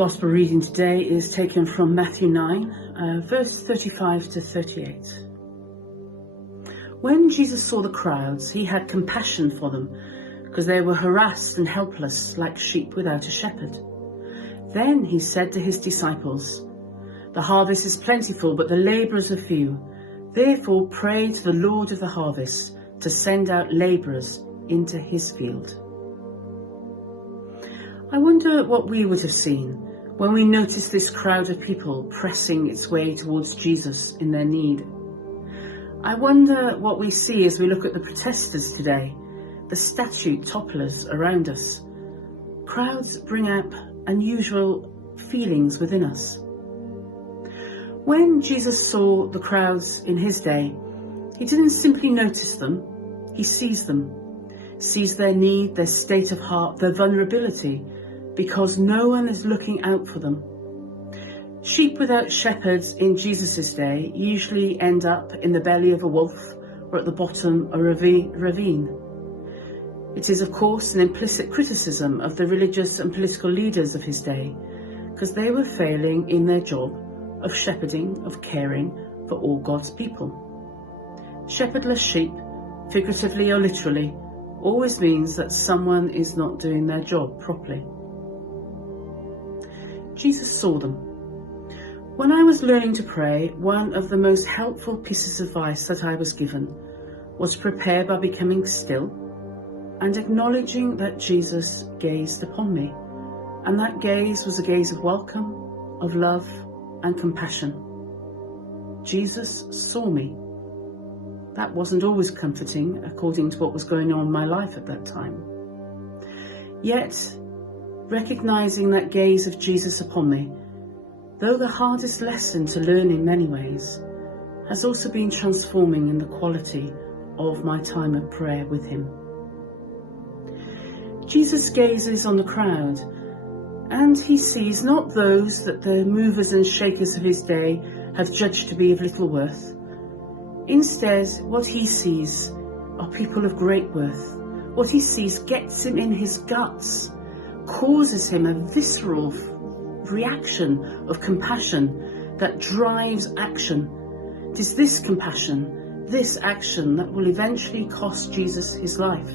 Gospel reading today is taken from Matthew 9, verse 35 to 38. When Jesus saw the crowds, he had compassion for them, because they were harassed and helpless like sheep without a shepherd. Then he said to his disciples, "The harvest is plentiful, but the labourers are few. Therefore pray to the Lord of the harvest to send out labourers into his field." I wonder what we would have seen when we noticed this crowd of people pressing its way towards Jesus in their need. I wonder what we see as we look at the protesters today, the statue topplers around us. Crowds bring up unusual feelings within us. When Jesus saw the crowds in his day, he didn't simply notice them, he sees them, sees their need, their state of heart, their vulnerability, because no one is looking out for them. Sheep without shepherds in Jesus' day usually end up in the belly of a wolf or at the bottom of a ravine. It is, of course, an implicit criticism of the religious and political leaders of his day, because they were failing in their job of shepherding, of caring for all God's people. Shepherdless sheep, figuratively or literally, always means that someone is not doing their job properly. Jesus saw them. When I was learning to pray, one of the most helpful pieces of advice that I was given was to prepare by becoming still and acknowledging that Jesus gazed upon me. And that gaze was a gaze of welcome, of love and compassion. Jesus saw me. That wasn't always comforting according to what was going on in my life at that time. Yet, recognizing that gaze of Jesus upon me, though the hardest lesson to learn in many ways, has also been transforming in the quality of my time of prayer with him. Jesus gazes on the crowd, and he sees not those that the movers and shakers of his day have judged to be of little worth. Instead, what he sees are people of great worth. What he sees gets him in his guts, causes him a visceral reaction of compassion that drives action. It is this compassion, this action, that will eventually cost Jesus his life.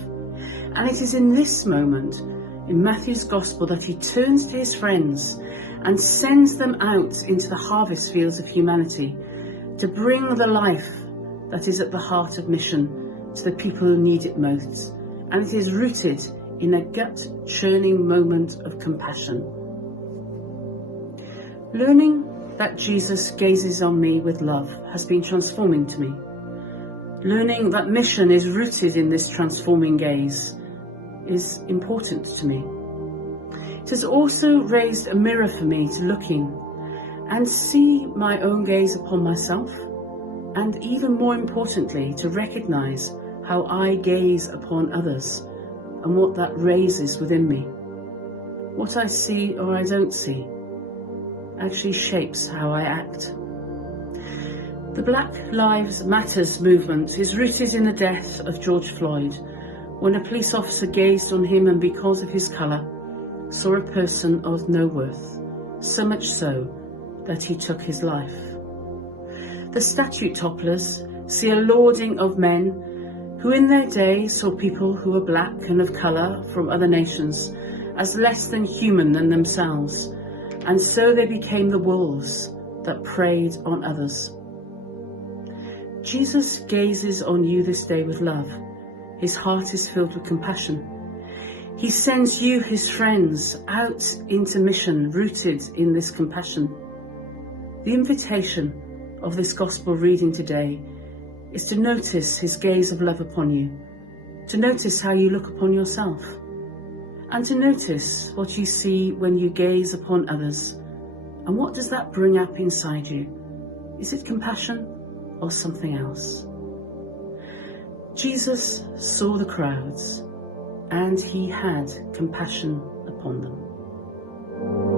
And it is in this moment, in Matthew's Gospel, that he turns to his friends and sends them out into the harvest fields of humanity to bring the life that is at the heart of mission to the people who need it most. And it is rooted in a gut-churning moment of compassion. Learning that Jesus gazes on me with love has been transforming to me. Learning that mission is rooted in this transforming gaze is important to me. It has also raised a mirror for me to look in and see my own gaze upon myself, and even more importantly, to recognize how I gaze upon others and what that raises within me. What I see or I don't see actually shapes how I act. The Black Lives Matters movement is rooted in the death of George Floyd, when a police officer gazed on him and, because of his colour, saw a person of no worth, so much so that he took his life. The statue topplers see a lauding of men who in their day saw people who were black and of colour from other nations as less than human than themselves, and so they became the wolves that preyed on others. Jesus gazes on you this day with love. His heart is filled with compassion. He sends you, his friends, out into mission rooted in this compassion. The invitation of this gospel reading today is to notice his gaze of love upon you, to notice how you look upon yourself, and to notice what you see when you gaze upon others. And what does that bring up inside you? Is it compassion or something else? Jesus saw the crowds, and he had compassion upon them.